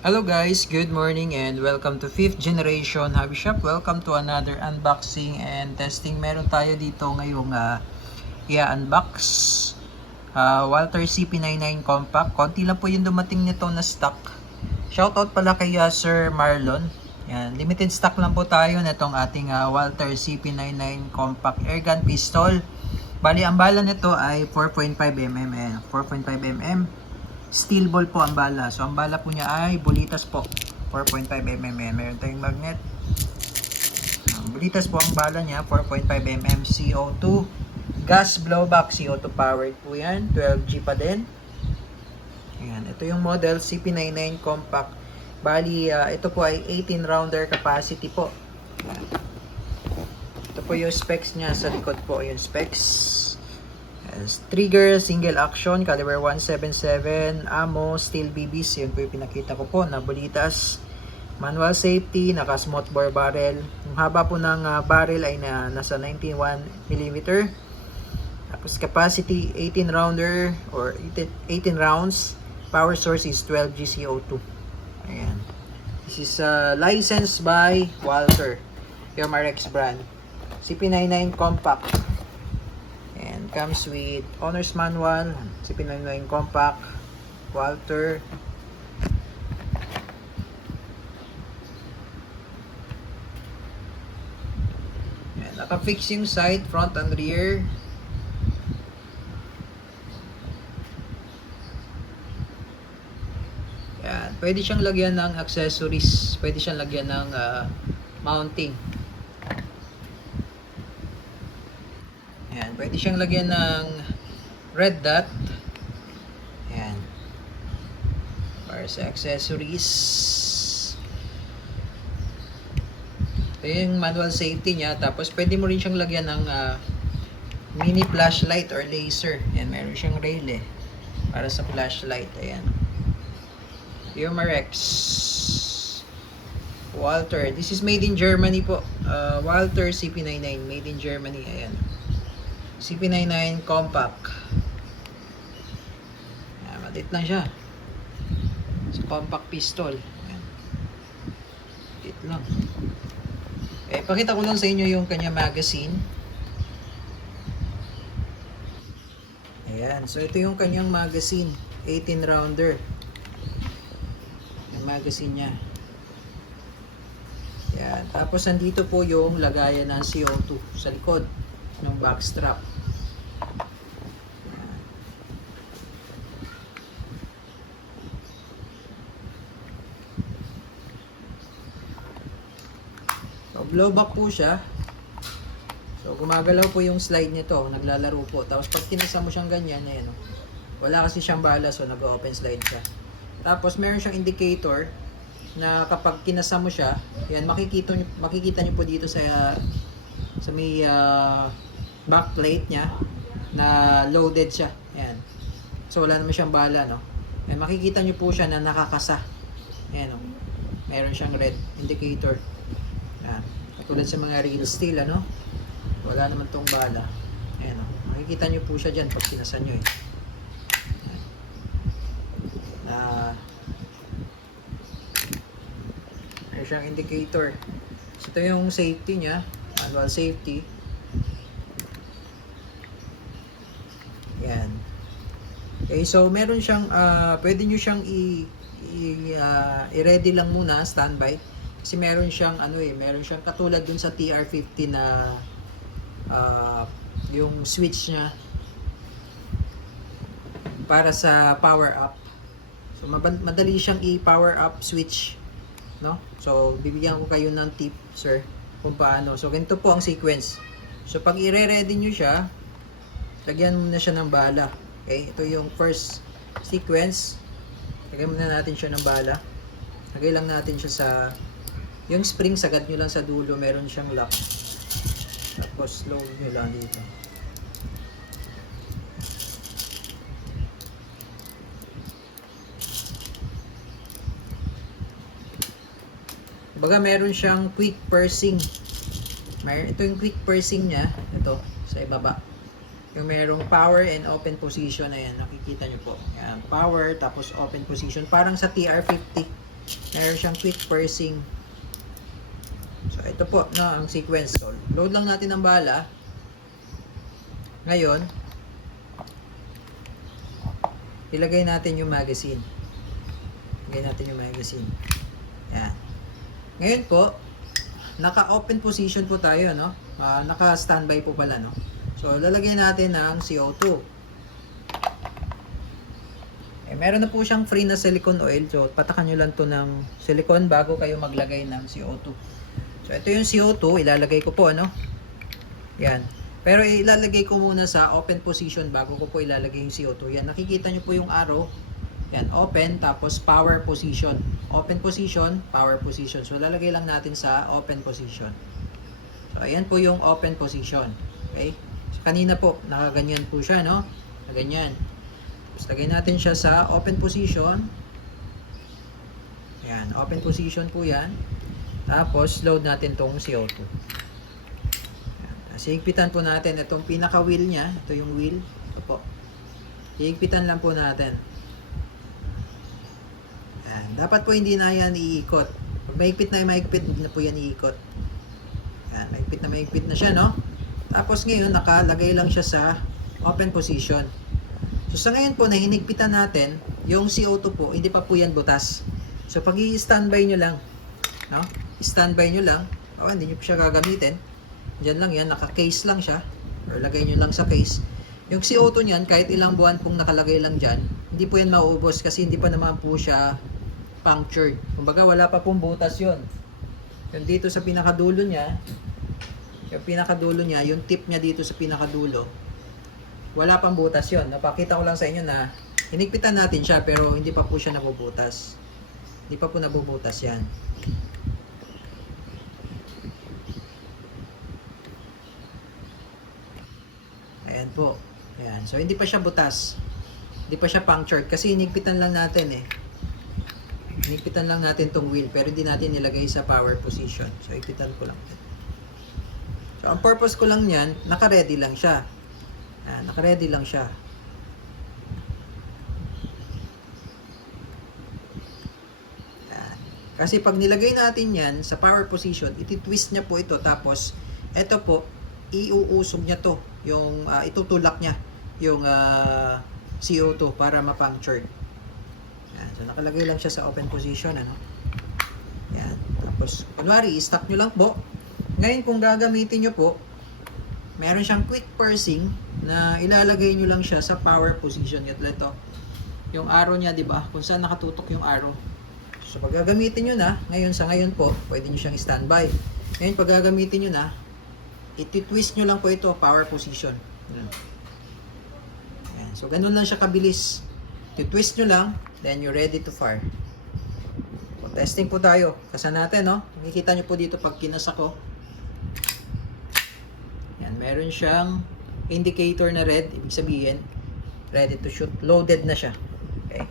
Hello guys, good morning and welcome to 5th generation hobby shop. Welcome to another unboxing and testing. Meron tayo dito ngayong i-unbox Walter CP99 Compact. Konti lang po yung dumating nito na stock. Shoutout pala kay Sir Marlon. Yan, limited stock lang po tayo nitong ating Walter CP99 Compact Airgun Pistol. Bali, ang bala nito ay 4.5mm. 4.5mm. Steel ball po ang bala. So, ang bala po niya ay bulitas po. 4.5mm. Meron tayong magnet. Bulitas po ang bala niya. 4.5mm CO2. Gas blowback. CO2 powered po yan. 12G pa din. Ayan. Ito yung model CP99 Compact. Bali, ito po ay 18 rounder capacity po. Ayan. Ito po yung specs niya. Sa likod po yung specs. Trigger, single action, caliber 177, ammo, steel BBs, yun po yung pinakita ko po, na bulitas. Manual safety, naka smooth bore barrel. Yung haba po ng barrel ay nasa 91mm. Tapos capacity, 18 rounder or 18 rounds. Power source is 12G CO2. Ayan. This is licensed by Walter, yung RX brand. CP99 Compact. And comes with owner's manual, CP99 Compact, Walter. Yan, naka-fix yung side, front and rear. Yan, pwede siyang lagyan ng accessories, pwede siyang lagyan ng mounting. Ayan, pwede siyang lagyan ng red dot. Ayan. Para sa accessories. Ito yung manual safety niya. Tapos pwede mo rin siyang lagyan ng mini flashlight or laser. Ayan, meron siyang rail para sa flashlight. Ayan. Yung Rex Walter. This is made in Germany po. Walter CP99 made in Germany. Ayan. CP99 Compact. Matit lang siya. So, compact pistol. Ayan. Matit lang. Pakita ko lang sa inyo yung kanya magazine. Ayan. So, ito yung kanyang magazine. 18 rounder. Yung magazine niya. Ayan. Tapos, nandito po yung lagayan ng CO2 sa likod ng backstrap. So, blowback po siya. So, gumagalaw po yung slide nito. Naglalaro po. Tapos, pag tinasa mo siyang ganyan, ayan, wala kasi siyang bala. So, nag-open slide siya. Tapos, meron siyang indicator na kapag kinasa mo siya, ayan, makikita nyo po dito sa may backplate niya na loaded siya. Ayan. So, wala naman siyang bala, no? Ayan, makikita nyo po siya na nakakasa. Ayan, no? Meron siyang red indicator. Ayan. Katulad sa mga real steel, ano? Wala naman tong bala. Ayan, no? Makikita nyo po siya dyan pag kinasa nyo, Ayan. Meron siyang indicator. So, ito yung safety niya. Manual safety. Yan. Okay, so meron siyang pwede niyo siyang i-ready lang muna, standby. Kasi meron siyang meron siyang katulad dun sa TR50 na yung switch niya para sa power up. So madali siyang i-power up switch, no? So bibigyan ko kayo ng tip, sir, kung paano. So ganito po ang sequence. So pag i-ready niyo siya, lagyan muna siya ng bala. Okay, ito yung first sequence. Lagyan muna natin siya ng bala. Lagay lang natin siya sa yung spring, sagad nyo lang sa dulo, meron siyang lock. Tapos load nyo lang dito. Baga meron siyang quick pursing. Ito yung quick pursing niya. Ito, sa ibaba. Yung merong power and open position, ayan, nakikita nyo po. Ayan, power, tapos open position. Parang sa TR50. Meron siyang quick pursing. So, ito po, no, ang sequence. So, load lang natin ang bala. Ngayon, ilagay natin yung magazine. Ilagay natin yung magazine. Yan. Ngayon po, naka-open position po tayo, no? Naka-standby po pala, no? So, lalagay natin ng CO2. Meron na po siyang free na silicone oil. So, patakan nyo lang to ng silicone bago kayo maglagay ng CO2. So, ito yung CO2. Ilalagay ko po, ano? Yan. Pero ilalagay ko muna sa open position bago ko po ilalagay yung CO2. Yan, nakikita nyo po yung arrow. Yan, open, tapos power position. Open position, power position. So, lalagay lang natin sa open position. So, ayan po yung open position. Okay? So, kanina po, nakaganyan po siya, no? Nakaganyan. Tapos, lagay natin siya sa open position. Ayan, open position po yan. Tapos, load natin tong CO2. Higpitan po natin itong pinaka-wheel niya. Ito yung wheel. Ito po. Higpitan lang po natin. Ayan. Dapat po hindi na yan iikot. Pag mahigpit na hindi na po yan iikot. Ayan. Mahigpit na siya, no? Tapos ngayon, nakalagay lang siya sa open position. So sa ngayon po, na hinigpitan natin, yung CO2 po, hindi pa po yan butas. So pag i-standby nyo lang, no? I-standby nyo lang. Hindi nyo po siya gagamitin. Diyan lang yan, naka-case lang siya. Or lagay nyo lang sa case. Yung CO2 niyan, kahit ilang buwan pong nakalagay lang dyan, hindi po yan mauubos kasi hindi pa naman po siya punctured. Kumbaga, wala pa pong butas yun. Yung dito sa pinakadulo niya, yung tip niya dito sa pinakadulo, wala pang butas yun. Napakita ko lang sa inyo na hinigpitan natin siya pero hindi pa po siya nabubutas. Hindi pa po nabubutas yan. Ayan po. Ayan. So, hindi pa siya butas. Hindi pa siya punctured. Kasi hinigpitan lang natin eh. Hinigpitan lang natin tong wheel. Pero hindi natin nilagay sa power position. So, higpitan ko lang. So, ang purpose ko lang yan, naka-ready lang siya. Ayan. Naka-ready lang siya. Ayan. Kasi pag nilagay natin yan sa power position, iti-twist niya po ito. Tapos, ito po, iuusog niya to, yung itutulak niya yung CO2 para ma-punctured. Yan. So nakalagay lang siya sa open position, ano. Yan. Tapos kunwari i-stop niyo lang po. Ngayon kung gagamitin niyo po, meron siyang quick pursing na ilalagay niyo lang siya sa power position. Ito yung arrow niya, di ba? Kung saan nakatutok yung arrow. So pag gagamitin niyo na, sa ngayon po, pwede niyo siyang standby. Ngayon pag gagamitin niyo na, iti-twist nyo lang po ito, power position. Ayan. So, ganun lang siya kabilis. Iti-twist nyo lang, then you're ready to fire. So, testing po tayo. Kasan natin, no? Makikita nyo po dito pag kinasa ko. Yan, meron siyang indicator na red. Ibig sabihin, ready to shoot. Loaded na siya. Okay.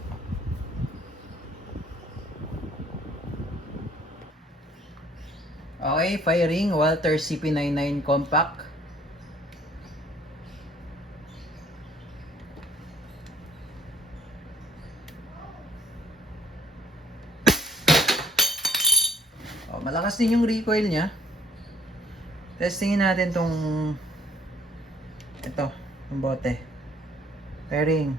Okay, firing Walther CP99 Compact. Malakas din yung recoil niya. Testingin natin tong ito, yung bote. Firing.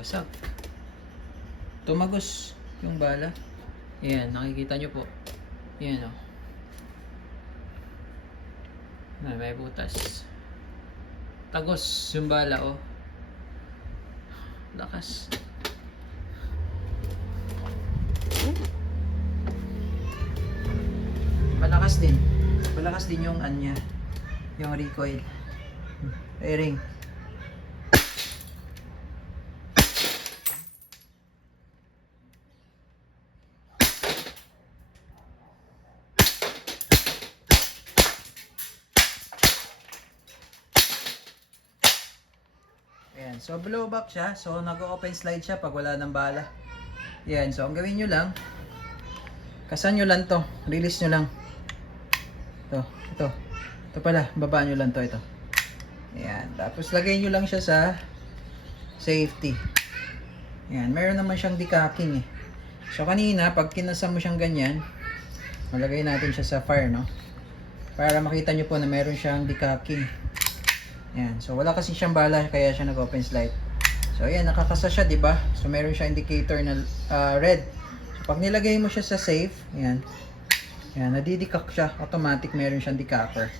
Basag. Tumagos yung bala. Ayan, nakikita nyo po. Ayan, oh. May butas. Tagos yung bala, oh. Lakas. Malakas din. Malakas din yung anya. Yung recoil. Firing. Ayan. So, blowback siya. So, nag-open slide siya pag wala ng bala. Ayan. So, ang gawin nyo lang, kasan nyo lang to. Release nyo lang. Ito. Ito pala, baba nyo lang to, ito. Ayan, tapos lagay nyo lang siya sa safety. Ayan, meron naman siyang decocking eh. So kanina, pag kinasa mo siyang ganyan, malagay natin siya sa fire, no? Para makita nyo po na meron siyang decocking. Ayan, so wala kasi siyang bala, kaya siya nag-open slide. So ayan, nakakasa siya, di ba? So meron siya indicator na red. So pag nilagay mo siya sa safe, ayan, ayan, nadidikak siya, automatic meron siyang decocker.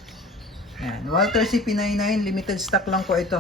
Ayan, Walter CP99, limited stock lang po ito.